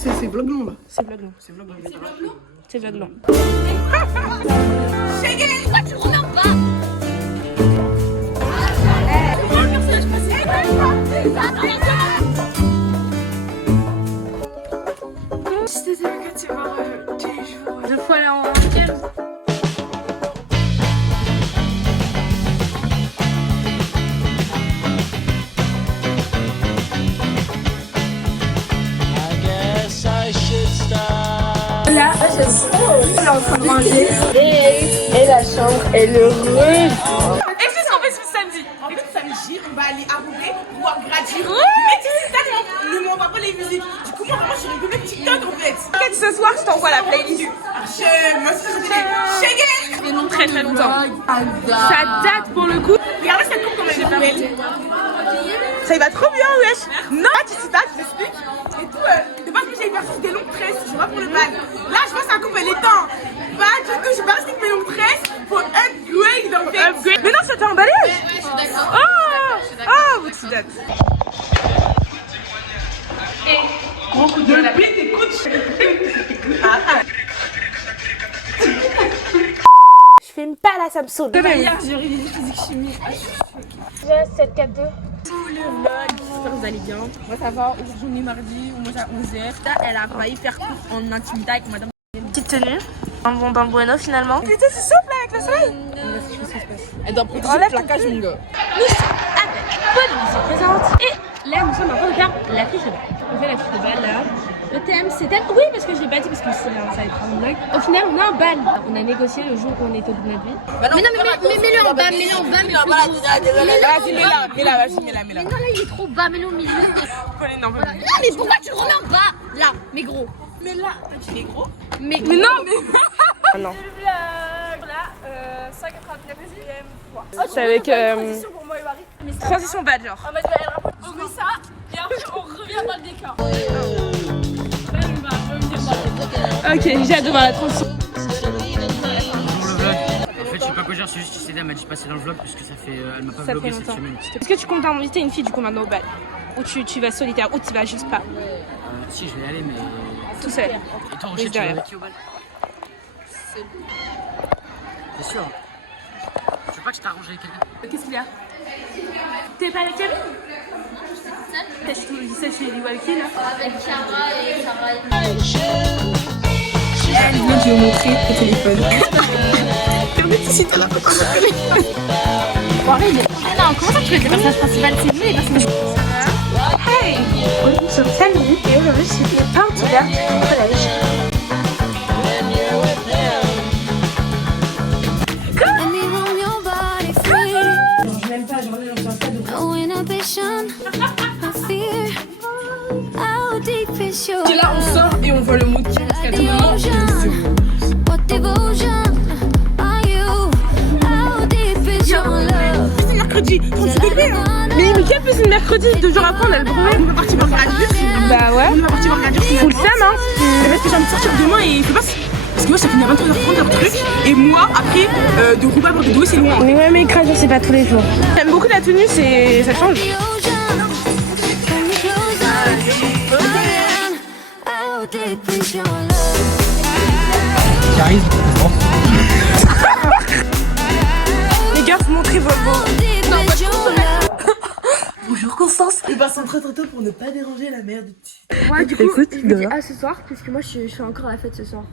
C'est vlog long là. C'est vlog long. C'est vlog long. C'est vlog long. Pourquoi tu remets en bas? Deux fois là en week-end. Là, je suis en train de manger et la chambre est le rude. Et c'est ce qu'on fait ce samedi. En fait, samedi, on va aller à Roubaix pour grandir. Mais tu sais, ne m'envoie pas les musiques. Du coup, moi, vraiment, je suis une petite TikTok en fait. T'inquiète, ce soir, je t'envoie la playlist. Moi, c'est ce que j'ai dit. Très très longtemps. Ça date pour le coup. Regardez cette coupe comme elle est belle. Ça y va trop bien, wesh. Non, tu sais pas, je t'explique. Et tout, de base, j'ai exercice des longues tresses, je vois pour le bal. Là, je vois sa coupe, elle est temps. Bah, du coup, j'ai pas resté que mes longues tresses. Faut upgrade en fait. Upgrade. Mais non, ça t'a emballé. Ouais, je suis d'accord. Oh, votre date. Beaucoup de la Puis t'écoutes. Je filme pas la Samsung. Hier, j'ai révisé physique chimie. J'ai 7-4-2. Tout le vlog, j'espère que vous allez bien. Moi ça va, aujourd'hui on est mardi, on mange à 11h. Elle a failli faire cours en intimité avec madame. Petite tenue. Bon dans le bueno finalement. Putain, c'est souple avec le soleil. Elle doit protéger le placage, mon gars. Bonne émission présente. Et là nous sommes en train de faire la fiche de balle. On fait la fiche de balle là. Le thème c'est thème. Oui parce que je l'ai pas dit parce que ça va être un vlog. Au final on a un bal. On a négocié le jour où on était au bout de notre vie. Mais non, mais mets-le en bas, mets-le en bas. Vas-y, mets-la, vas-y, mets-la. Mais non, là il est trop bas, mets-le au milieu. Non, Non, mais pourquoi tu le remets en bas? Là, mais gros. mais là, tu es gros. Mais Mais non, mais. Non. Le vlog, là, 189e fois. C'est avec Transition pour moi et Marie. transition bad genre. En mode, on met ça, et après on revient dans le décor. Ok, j'ai hâte de voir la transition. Pour le vlog. En fait, je sais pas quoi dire, c'est juste que Cédé m'a dit de passer dans le vlog parce que ça fait. Elle m'a pas Ça fait vlogué cette longtemps. semaine. Est-ce que tu comptes inviter une fille du coup maintenant au bal? Ou tu vas solitaire ou tu vas juste pas? Si, je vais y aller, mais. Tout seul. Et toi, Oui, Rocher, tu vas derrière. avec qui au bal? T'es sûr? Tu veux pas que je t'arrange avec quelqu'un? Qu'est-ce qu'il y a? T'es pas avec Camille? T'as chez les Walkie là? avec Chiara et Sarah. Moi, je vais vous montrer le téléphone. Si t'as la photo de téléphone. Non, comment ça tu fais des personnages principaux? C'est nous les personnages. Hey! Nous sommes samedi et aujourd'hui c'est les portes ouvertes du collège. Let me roam your body free. No inhibition, no fear. How deep is your Et là, on sort et on voit le mot qui jusqu'à tout moment. devotion? What devotion are you? How deep is your love? C'est mercredi, 36 degrés. Mais Mickaël plus une mercredi, 2 jours après on a le brevet. On va partir voir Gradus. Bah ouais. On va partir voir Gradus. Full Sam hein. Mais parce que j'ai envie de sortir demain et il faut pas. Parce que moi, ça finit à 23h30 leur truc. Et moi, après, de Roubaix à Bordeaux, c'est loin. Mais ouais mais Crash c'est pas tous les jours. J'aime beaucoup la tenue, ça change. The ocean. Can you close eyes? How deep is your love? J'arrive, Les gars, vous montrez vos How deep is your love? Bonjour Constance. Il passe très très tôt pour ne pas déranger la mère de petit. Ouais, du coup, Écoute, je me dis ce soir, puisque moi je suis encore à la fête ce soir.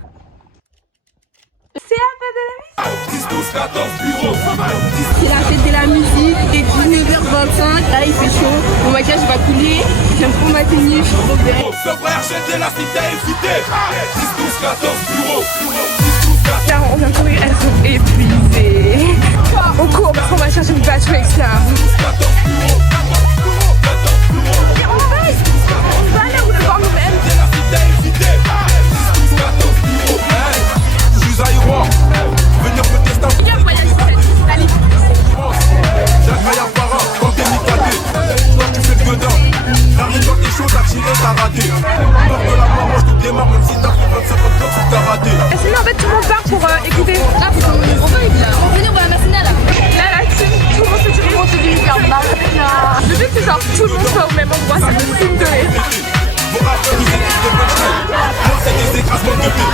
C'est la fête de la musique. C'est la fête de la musique, il est 19h25, là il fait chaud, mon maquillage va couler, j'aime trop ma tenue, je suis trop belle. Ce frère, j'étais la cité invitée. 10, 12, 14 bureaux. Là on vient de courir, elles sont épuisées. On court parce qu'on va chercher une batch race là. Et on va là où le vent nous mène. Je suis aérois. Venir me tester un Viens voyage en fait, allez. J'ai un parent quand t'es mitadé. Toi tu fais le godin. L'arrivée quand t'es chaud, t'as tiré, t'as raté. Peur de la mort, moi je te démarre même si t'as fait 25 blocs sur karaté. Et sinon en fait tout le monde part pour écouter. Ah, faut qu'on vibe là. On venait au Massina là. Là, tout le monde se dirige. Le but c'est genre tout le monde soit au même endroit, ça me fout de rire. Vos rappeurs nous écrivent des punchlines. Moi c'est des écrasements de pied.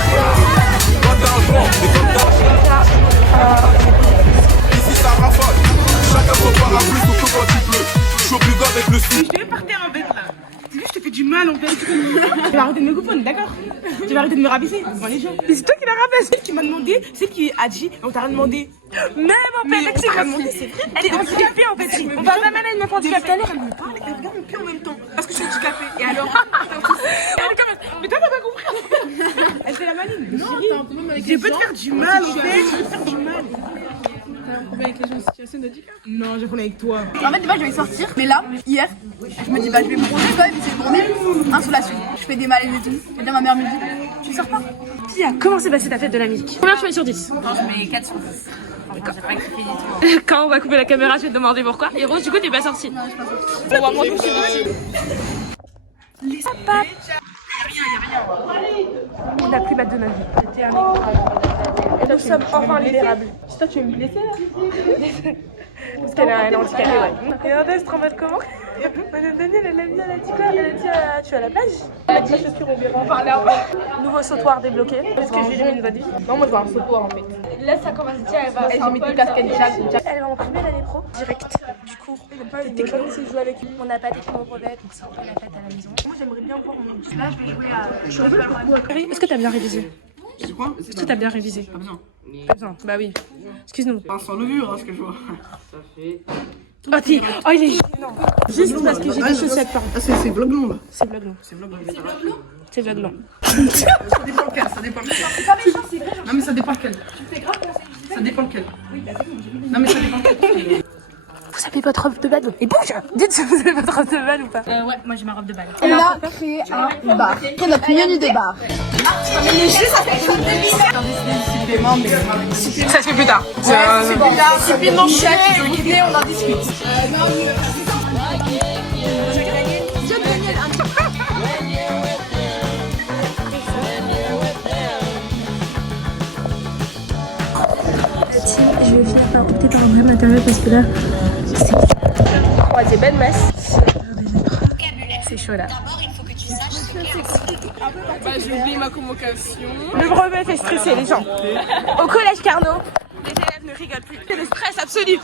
Toi t'es un grand, mais comme ici ça rafale. Chacun son parapluie, surtout quand il pleut. Je suis au bureau avec le sud. Je vais partir en bête là. Tu sais, je te fais du mal en fait. Tu vas arrêter de me couper, d'accord? Tu vas arrêter de me rabaisser devant les gens. Mais c'est toi qui l'as rabaissé. Tu m'as demandé, c'est qui a dit, on t'a rien demandé. Même en fait, c'est pas demandé, c'est vrai. Elle est handicapée en fait. On va pas mal à une meuf handicapée tout à l'heure. Elle me parle, elle regarde mon pied en même temps. Parce que je suis handicapée. Et alors? Mais toi, t'as pas compris. Elle fait la maline. Non, t'as un problème avec les gens. Je peux te faire du mal en fait. Je peux te faire du mal. T'as un problème avec les gens en situation de handicap? Non, j'ai un problème avec toi. En fait, de base, je vais sortir, mais là, hier, je me dis, bah, je vais me bronzer quand même, c'est bronzer, insolation. Je fais des malaises et tout. Et bien, ma mère me dit, tu sors pas? Pia, comment s'est passée ta fête de la musique? Combien tu mets sur 10? Non, je mets 4 sur 10. J'ai pas kiffé du tout. Quand on va couper la caméra, je vais te demander pourquoi. Et Rose, du coup, t'es pas sortie. Non, je suis pas sortie. On va montrer que c'est possible. Les papas. On n'a plus battre de ma vie. C'était un écran. Nous sommes enfin libérables. Si toi tu veux me blesser là? Parce qu'elle est handicapée, ouais. Et Inde, elle se tremble comment? Madame Daniel, elle a dit quoi? Elle a dit tu es à la plage? Elle a dit chaussures, on verra par là. Nouveau sautoir débloqué. Est-ce que j'ai une nouvelle vie? Non, moi je vois un sautoir en fait. Là ça commence déjà, elle va. J'ai mis des casquettes déjà. Elle va en primer l'année pro, direct. Du coup, t'es technique si je joue avec lui. On n'a pas des mon brevet, donc c'est un peu la fête à la maison. Moi j'aimerais bien voir mon. Là je vais jouer à. Je rigole pourquoi? Est-ce que t'as bien révisé? C'est quoi? Est-ce que t'as bien révisé? Pas besoin. Pas besoin, bah oui. Excuse-nous. Sans levure, hein, ce que je vois. Oh, il est gênant. Juste parce que j'ai des chaussettes, pardon. Ah, c'est vlog long là. C'est vlog long. C'est vlog long. C'est vlog long. Ça dépend lequel, ça dépend lequel. Non, mais ça dépend lequel. Ça dépend lequel. Non, mais ça dépend lequel. Vous avez votre robe de bal? Et bouge! Dites si vous avez votre robe de bal ou pas. Ouais, moi j'ai ma robe de balle. On a créé un bar. C'est notre menu de bar. Ça se fait plus tard. C'est bon. Supplément chèque, on en discute. Je vais finir par opter par un vrai matériel parce que là, c'est belle messe. C'est chaud là. J'ai oublié ma convocation. Le brevet fait stresser les gens. Au collège Carnot, les élèves ne rigolent plus. C'est le stress absolu.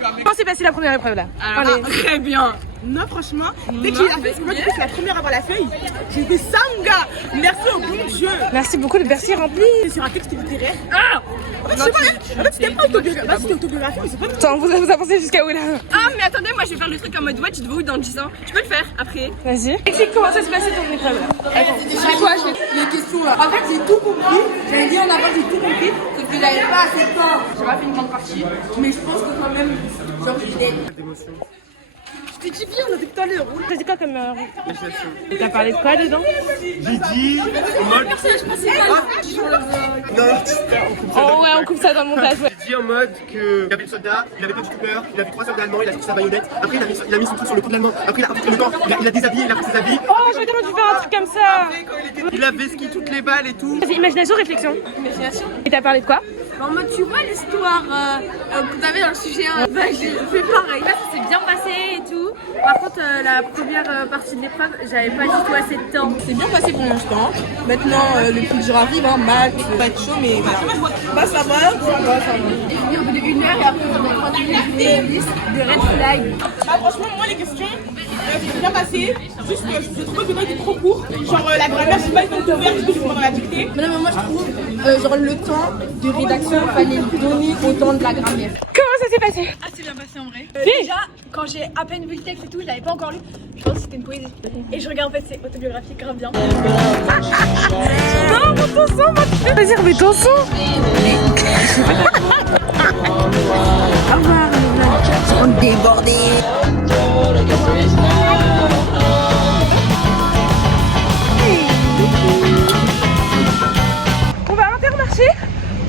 Comment s'est passée la première épreuve là? Alors, très bien. Non, franchement, dès qu'il a fait, c'est moi qui suis la première à avoir la feuille. J'ai fait ça, mon gars. Merci au bon Dieu. Merci beaucoup, le Bercy est rempli. C'est sur un texte littéraire. Ah! En fait, c'était pas autobiographique. C'était autobiographique, mais c'est pas. Attends, vous avancez jusqu'à où là? Ah, mais attendez, moi je vais faire le truc en mode ouais, tu te vois où dans 10 ans? Tu peux le faire après. Vas-y. Explique comment ça se passait ton épreuve là. C'est quoi les questions là? En fait, j'ai tout compris. J'avais dit en avant, j'ai tout compris. Sauf que j'avais pas assez de temps. J'ai pas fait une grande partie. Mais je pense que quand même, genre, j'ai Je t'ai dit bien, on a dit tout à l'heure. T'as dit quoi comme. T'as parlé de quoi dedans? J'ai dit en mode. Oh ouais, on coupe ça dans le montage. Ouais. J'ai dit en mode qu'il avait le soldat, il avait pas du tout peur, il avait 3 heures d'allemand, il a sorti sa baïonnette, après il a mis son truc sur le cou de l'allemand, après il a infiltré le camp, il a déshabillé, il a pris ses habits. Oh, j'aurais tellement dû faire un truc comme ça. Il a vesqué toutes les balles et tout. Vas-y, imagination, réflexion. Imagination. Et t'as parlé de quoi? En mode, tu vois l'histoire que t'avais dans le sujet, bah j'ai fait pareil. Là, ça s'est bien passé et tout. Par contre, la première partie de l'épreuve, j'avais pas du tout assez de temps. C'est bien passé pour l'instant. Maintenant, le plus dur arrive, hein, maths, ça va être chaud, mais voilà. Bah, ça va. J'ai fini au bout d'1 heure et après, on a 30 minutes de liste de red flag. Ah, franchement, moi, les questions, c'est bien passé. Juste que je trouve que c'était trop court. Genre, la grammaire, je sais pas, ils ont ouvert, du coup, je suis dans la dictée. Mais non, mais moi, je trouve, genre, le temps de rédaction, il fallait donner autant de la grammaire. Comment ça s'est passé? Ah, c'est bien passé en vrai. Si. Déjà, quand j'ai à peine vu le texte et tout, je l'avais pas encore lu. Je pense que c'était une poésie. Et je regarde en fait, c'est autobiographique, grave bien. Non, remets ton son, moi. Vas-y, remets ton son. Au revoir. On débordé. On va à Intermarché.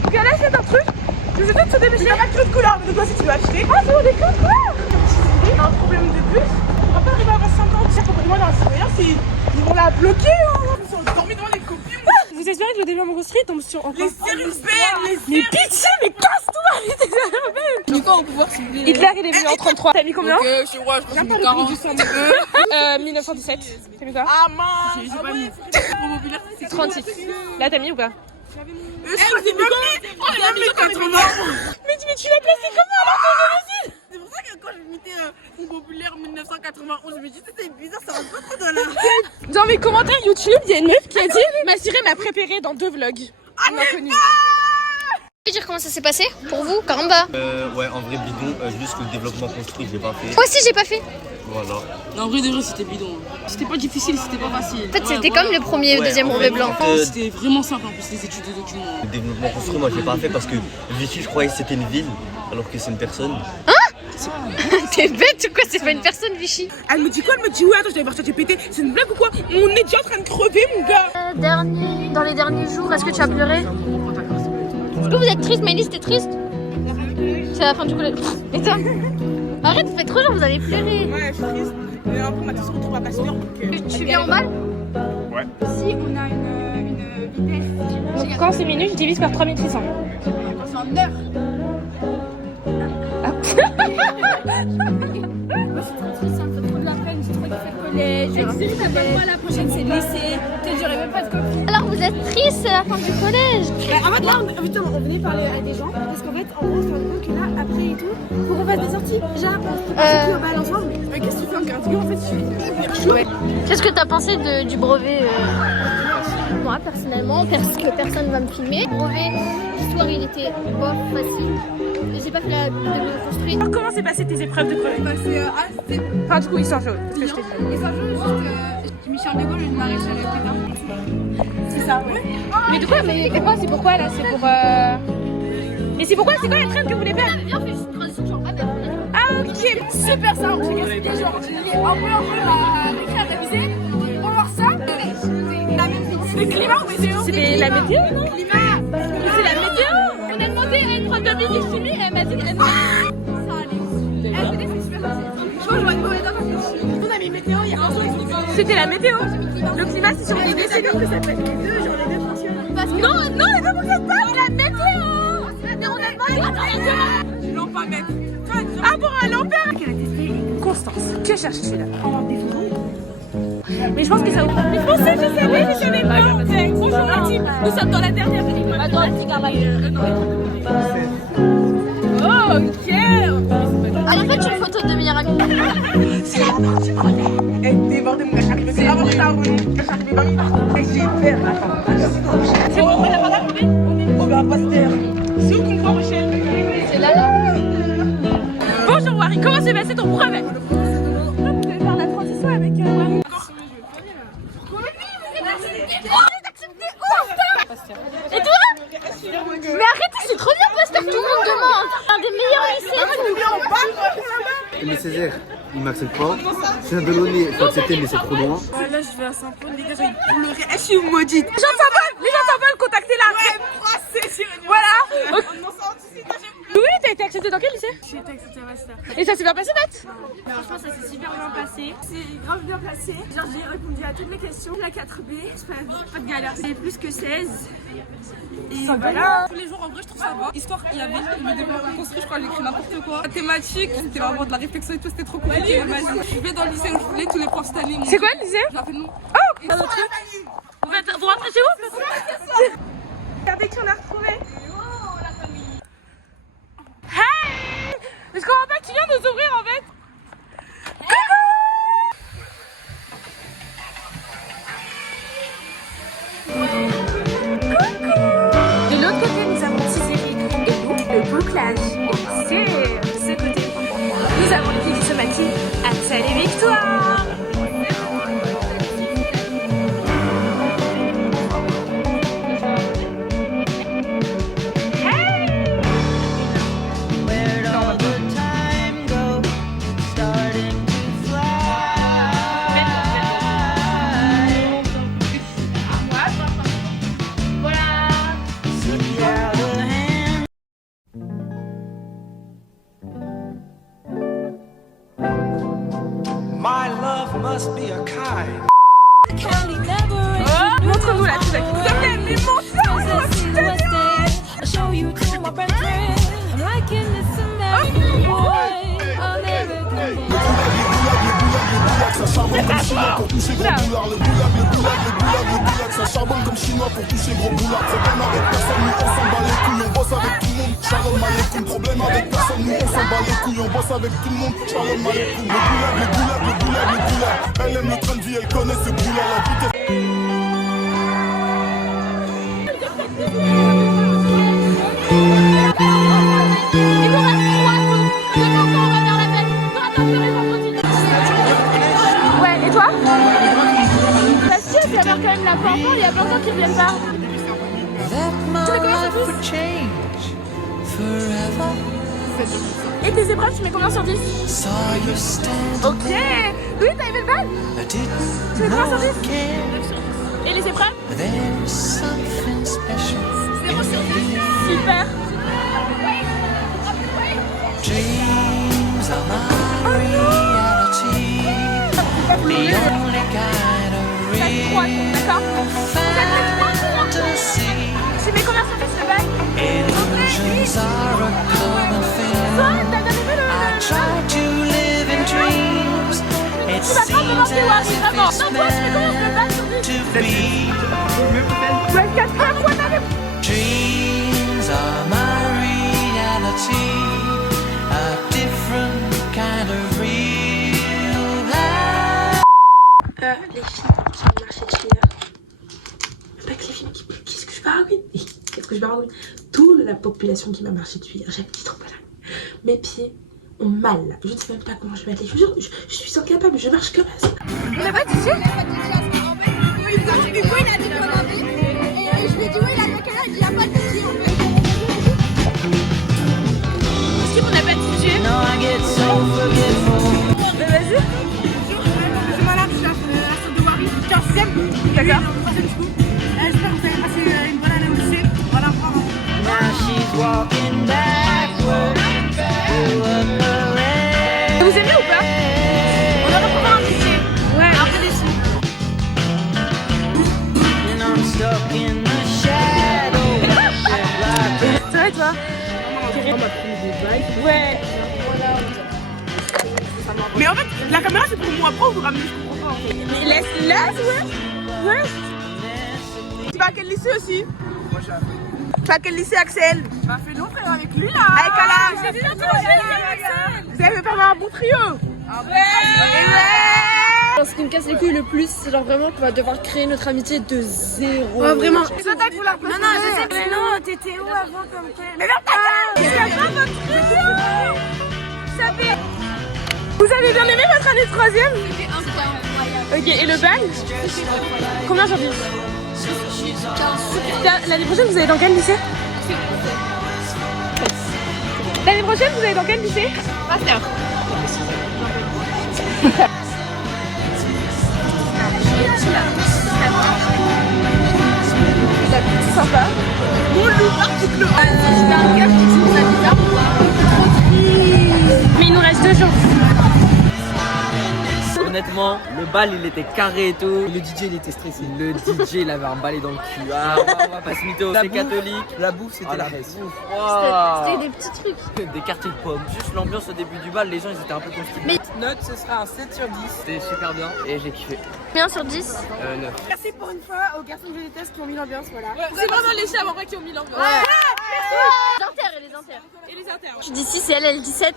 Donc là, c'est un truc. Je sais pas de se dépêcher. Il y a pas de clé de couleur, mais de quoi si tu veux acheter? Ah, c'est des codes quoi? Il y a un problème de bus. On va pas arriver avant 5 ans. Tu sais, faut que moi dans la surveillance, ils vont la bloquer ou ils sont dormis devant les copies. Vous êtes j'espère que le développement construit tombe sur encore. Les Sérubènes, Mais pitié, mais casse-toi, les Sérubènes. Du coup, au pouvoir, s'il vous plaît. Hitler, il est venu en 33. T'as mis combien? Ok, je sais quoi, je pense que c'est 40. 1917. T'as mis quoi? Ah mince. J'ai pas mis. Pro populaire, c'est 36. Là, t'as mis ou pas? Je crois que c'est mis 80. Mais tu l'as placé comment alors ton génocide? pour ça que quand je mettais Front populaire 1991, je me dis c'était bizarre, ça rentre pas trop dans la. Dans mes commentaires YouTube, il y a une meuf qui a dit ma sirène m'a préparé dans 2 vlogs. On l'a connue. Vous pouvez dire comment ça s'est passé pour vous, Caramba? Ouais, en vrai bidon, juste le développement construit, je l'ai pas fait. Moi aussi, j'ai pas fait. Voilà. Non, en vrai, de vrai, c'était bidon. C'était pas difficile, c'était pas facile. En fait, c'était comme le premier ou deuxième brevet blanc. C'était vraiment simple en plus, les études de documents. Le développement construit, moi j'ai pas fait parce que Vichy, je croyais que c'était une ville, alors que c'est une personne. T'es bête ou quoi? C'est pas une personne, Vichy. Elle me dit quoi? Elle me dit ouais, attends, je vais voir ChatGPT. C'est une blague ou quoi? On est déjà en train de crever, mon gars. Dans les derniers jours, est-ce que tu as pleuré? Est-ce que vous êtes triste? Maëlys, t'es triste? C'est la fin du collège. Et toi? Arrête, ça fait trop genre, vous allez pleurer. Ouais, je suis triste. Mais après, on m'a tous retrouvé à Pasteur. Tu viens en balle? Ouais. Si on a une vitesse. Donc quand c'est minutes, je divise par 3600. C'est en heure. Moi, je suis trop triste, ça me fait trop de la peine. J'ai trop kiffé le collège. J'ai t'as pas moi, la prochaine, c'est le lycée. J'aurais même pas de copine. Alors vous êtes triste, c'est la fin du collège. En fait, là, on venait parler à des gens. Parce qu'en fait, en gros, on se rend compte que là, après et tout, faut qu'on fasse des sorties. Déjà, on se prépare au bal ensemble. Mais qu'est-ce que tu fais en cardio? En fait, je suis chaud. Qu'est-ce que t'as pensé du brevet Moi, personnellement, parce que personne ne va me filmer. Le brevet, l'histoire, il était bof, facile. J'ai pas fait la de construire. Alors, comment s'est passé tes épreuves de brevet? Enfin, du coup, histoire jaune. Ce que je t'ai dit. Et ça joue juste Michel de Gaulle, une maréchale C'est ça, ouais. Mais de quoi? Mais pourquoi? C'est pourquoi là? C'est pour. Mais c'est pourquoi? C'est quoi la trame que vous voulez faire? Viens, on fait juste une transition, genre, Ah, ok. super simple. J'ai expliqué genre, j'ai dit un peu à l'écrit à réviser. On va voir ça. La météo. Le climat ou météo? C'est la météo, non? Climat. C'est la météo. On a demandé à une prof de physique-chimie et elle m'a dit qu'elle Ça allait. C'est super facile. Je crois que j'aurais une mauvaise date parce que on a mis météo il y a un jour. C'était la météo. Le climat, c'est sur les deux. C'est que ça fait les deux, genre les deux fonctionnent. Non, non, les deux fonctionnent pas. La météo. On a demandé. L'ampamètre. Ah bon, un ampère. Constance, que cherches-tu là? Mais je pense que ça vous prend. Mais français, je savais, mais je savais pas en fait. Bonjour la team, nous sommes dans la dernière équipe. Attends, la cigare là. Oh, ok. Allez, faites une photo de meilleure amie. C'est la partie qu'on est débordée, mon gars. J'arrive. C'est avant que ça arrive. J'ai peur. C'est bon, on a pas d'arrivée. On va à Pasteur. C'est où qu'on voit, Rochelle? C'est là. Bonjour Wari, comment s'est passé ton brevet? Vous allez faire la transition avec Wari. Et toi? Mais arrêtez, c'est trop bien, Pasteur, tout le monde demande. Un des meilleurs lycées. Mais Césaire, il m'accepte pas. C'est un Delaunay, il faut accepter, mais c'est trop loin. Là, je vais à Saint-Paul, les gars, j'ai pleuré. Je suis maudite. Les gens s'en veulent, contactez-la. Ouais, français, sur une. Voilà. On m'en sort tout de suite. Oui, t'as été acceptée dans quel lycée? J'ai été acceptée à Master. Et ça s'est bien passé, Nat? Franchement, ça s'est super bien passé. C'est grave bien passé. Genre, j'ai répondu à toutes les questions. La 4B, c'est pas de galère. C'est plus que 16. Et voilà. Tous les jours, en vrai, je trouve ça va. Histoire, il y avait le développement construit, je crois, j'ai écrit n'importe quoi. La thématique, c'était vraiment de la réflexion et tout, c'était trop compliqué. Je vais dans le lycée où je voulais, tous les profs cette année. C'est quoi le lycée? Je l'appelle non. Oh! Vous rentrez chez vous? Regardez qui on a retrouvé. Hey! Est-ce qu'on voit pas que tu viens nous ouvrir en fait? De l'autre côté, nous avons Tizéry et nous, le bouclage. Et de ce côté, nous avons le Kiki Somati à Thalie Victoire. comme chinois pour toucher gros boulard. Le goulag, ça charbonne comme chinois pour toucher gros boulard. Problème avec personne, nous on s'en bat les couilles, on bosse avec tout le monde. Shalom Aleikoum. Problème avec personne, nous on s'en bat les couilles, on bosse avec tout le monde. Shalom Aleikoum. Le goulag. Elle aime le train de vie, elle connaît ce boulard. La vitesse. Ouais, et toi? Parce que tu vas faire quand même la fanfare, il y a plein de gens qui reviennent pas. Tu mets combien sur 10? Et tes épreuves, tu mets combien sur 10? Ok. Oui, t'as aimé le bal? Tu mets combien sur 10? Et les épreuves? 0 sur 10. Super. D'accord. Tu mets combien sur 10 le bail? Toi, t'as bien aimé le... Tu vas pas commencer Wari, vraiment. Non, toi, tu mets combien sur le bail sur 10? Ouais, 4 fois t'as aimé. Dreams are my reality, a different kind of real life. Les filles qui ont marché dessus là. Pas que les filles qui... Qu'est-ce que je baragouine? Qu'est-ce que je baragouine? Toute la population qui m'a marché dessus hier, j'habite trop malade. Mes pieds ont mal là. Je ne sais même pas comment je vais mettre les chaussures. Je suis incapable, je marche comme ça. On n'a pas de t-shirt? Oui, il a dit qu'on avait. Et je lui ai dit oui, il a dit quel âge? Il n'y a pas de t-shirt en fait. Est-ce qu'on n'a pas de t-shirt? No, I get so forgetful. Mais vas-y. Je suis malade, je suis à la salle de Wari. Je suis en 6ème. D'accord. J'espère que vous avez passé une bonne année au lycée. Voilà, bravo. Now she's walking backward. Vous aimez ou pas? On aurait pu faire un lycée. Ouais. Après des sous. And I'm stuck in the shadow. C'est vrai toi? Ouais. Mais en fait, la caméra c'est pour moi. Après, vous ramenez, je comprends pas en fait. Mais laisse, ouais. Tu vas à quel lycée aussi? Moi, je Tu vas à quel lycée, Axel? Bah, fais long, frère, avec lui là. Avec Alain. J'ai déjà tout Axel. Vous avez fait un bon trio. Ce qui me casse les couilles le plus, c'est genre vraiment qu'on va devoir créer notre amitié de zéro. Ouais, vraiment. C'est ça que vous la Non, je sais que mais non, t'étais où avant comme quoi? Mais non, t'as pas votre trio. Ça fait... Vous avez bien aimé votre année de 3ème? C'était incroyable. Ok, et le bal? Combien sur 10? L'année prochaine, vous allez dans quel lycée? L'année prochaine, vous allez dans quel lycée? Master. C'est sympa. Mon loup, article 1. Je fais un cœur qui dit ça bizarre ou pas? Mais il nous reste 2 jours. Honnêtement, le bal il était carré et tout. Le DJ il était stressé. Le DJ il avait un balai dans le cul. Ah, on va pas se mytho. C'est catholique. La bouffe c'était la bouffe. C'était des petits trucs. Des quartiers de pommes. Juste l'ambiance au début du bal, les gens ils étaient un peu constipés. Mais- Note ce sera un 7 sur 10. C'était super bien et j'ai kiffé. Combien sur 10? 9. Merci pour une fois aux garçons que je déteste qui ont mis l'ambiance, voilà. C'est vraiment les chats en vrai qui ont mis l'ambiance. Les inters et les inters. Et les inters. Je dis 6 et elle dit 7.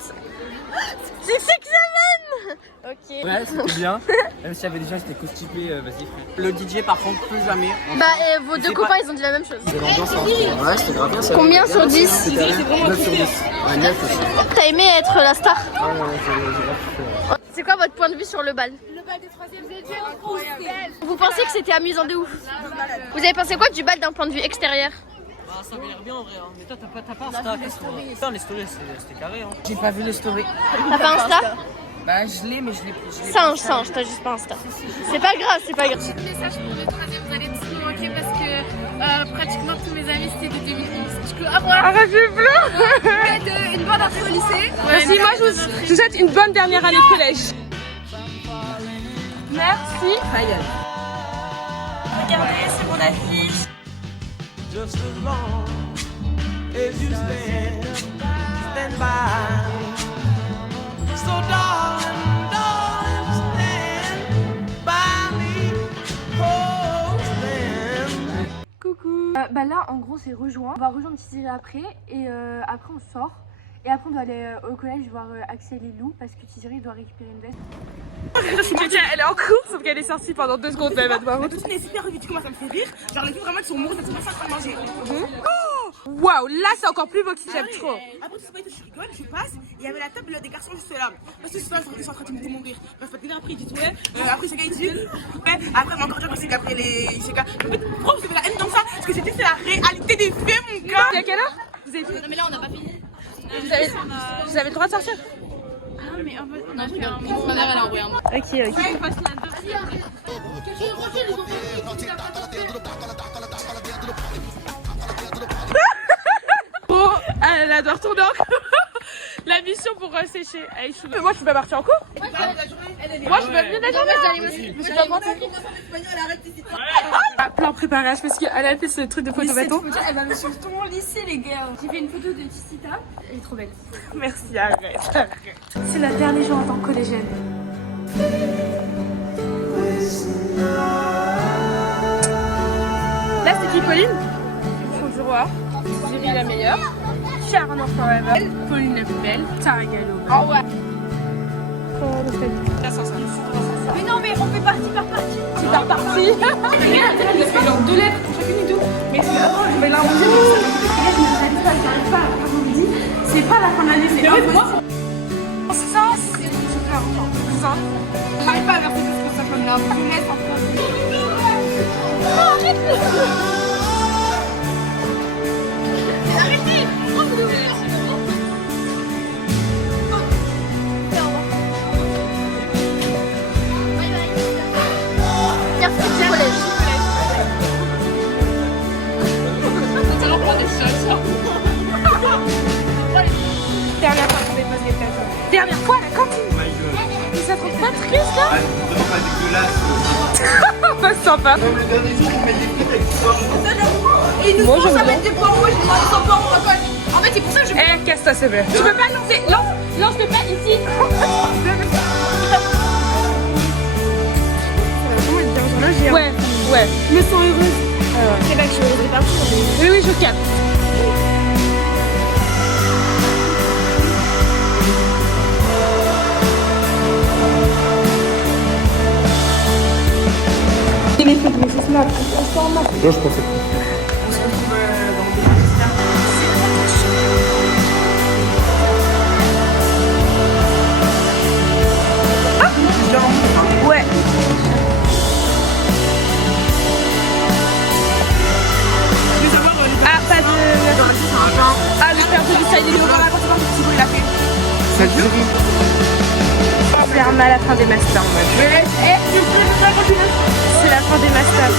C'est semaines. Ok. Ouais, c'était bien. Même s'il y avait des gens qui étaient constipés, vas-y. Le DJ par contre, plus jamais. Bah, vos deux copains, ils ont dit la même chose. Ouais, c'était grave bien ça. Combien sur 10? 9 sur 10. Ouais, 9 aussi. T'as aimé être la star? Ouais, j'ai grave kiffé. C'est quoi votre point de vue sur le bal? Le bal des 3ème, c'était incroyable. Vous pensez que c'était amusant de ouf? Vous avez pensé quoi du bal d'un point de vue extérieur? Bah, ça avait l'air bien en vrai. Hein. Mais toi, t'as pas Insta. Putain, les stories, c'était carré. Hein. J'ai pas vu les stories. T'as pas Insta? Bah, je l'ai, mais je l'ai Singe, t'as juste pas Insta. C'est pas grave, c'est pas grave. Petit message pour le 3ème, vous allez tous nous manquer parce que pratiquement tous mes amis c'était de 2011. Du coup, Arrête, je pleure. faites une bonne entrée au lycée. Merci, moi je vous souhaite une bonne dernière année de collège. Merci. Regardez, c'est mon affiche. Just as long as you stand by. So darling, stand Bah là, en gros, c'est rejoint. On va rejoindre Tiziri après. Et après, on sort. Et après, on doit aller au collège voir Axel et Lou parce que Tiziri doit récupérer une veste. Elle est en cours, sauf qu'elle est sortie pendant 2 secondes. Elle va devoir retourner. Elle est super vite, comment ça me fait rire. Genre, les filles vraiment qui sont moroses, elles sont pas en train de manger. Waouh, là c'est encore plus beau que j'aime trop. Après tout ce que je rigole, je passe, et il y avait la table des garçons juste là. Parce que c'est ça, ils sont en train de me mourir. Bref, après ils disent ouais, après ce gars il dit ouais, après mais encore dire que c'est qu'après les. Pourquoi vous avez la haine comme ça? Parce que c'est la réalité des faits, mon gars. C'est à quelle heure? Vous avez fini? Non mais là on n'a pas fini. Vous avez le droit de sortir? Ah mais en fait. Non, je regarde. Ma mère elle a envoyé un mot. Ok. Bon, elle doit retourner encore. La mission pour sécher. Mais moi je suis pas partie en cours. Moi je peux venir d'accord. Je suis pas partie. Plein préparage parce qu'elle a fait ce truc de photo bâton. Elle va me suivre tout mon lycée, les gars. J'ai fait une photo de Tissita. Elle est trop belle. Merci, arrête. C'est la dernière jour en tant que collégienne. Là c'est qui, Pauline? Fond du roi. J'ai la meilleure. Charlotte Forever. Pauline la plus belle. Tara Gallo. Oh ouais. Mais non, mais on fait partie par partie. C'est par partie. Regarde, elle a fait genre 2 lettres pour chacune et tout. Mais c'est attends, je vais l'inventer. Et là, je me réalise pas, j'arrive pas. Quand on me dit, c'est pas la fin de l'année, c'est un mois. En ce sens, c'est super important. J'arrive pas à verser tout ce que ça comme là. Je laisse en France. Non, arrête-le. Arrêtez. Dernière fois qu'on dépose les plateaux. Dernière fois à la cantine. Mais ça trouve pas triste là? Pas sympa. Même le dernier jour, on met des frites avec du poivron. Et ils nous font ça mettre des poivrons, j'ai demandé 100 poivrons en colle. En fait, c'est pour ça que je. Eh, casse-toi, c'est vrai. Tu peux pas lancer. Lance le pas ici. Ouais. Je me sens heureuse. C'est vrai que je suis heureuse de partir. Oui, je capte. Les fêtes, mais c'est smart. Moi, je pensais. On se retrouve dans le ouais. Ah, pas de. Ah, le père de Lisa, il est au bas, il a fait. Ça dure. C'est à la fin des masters, moi. C'est la fin des masters.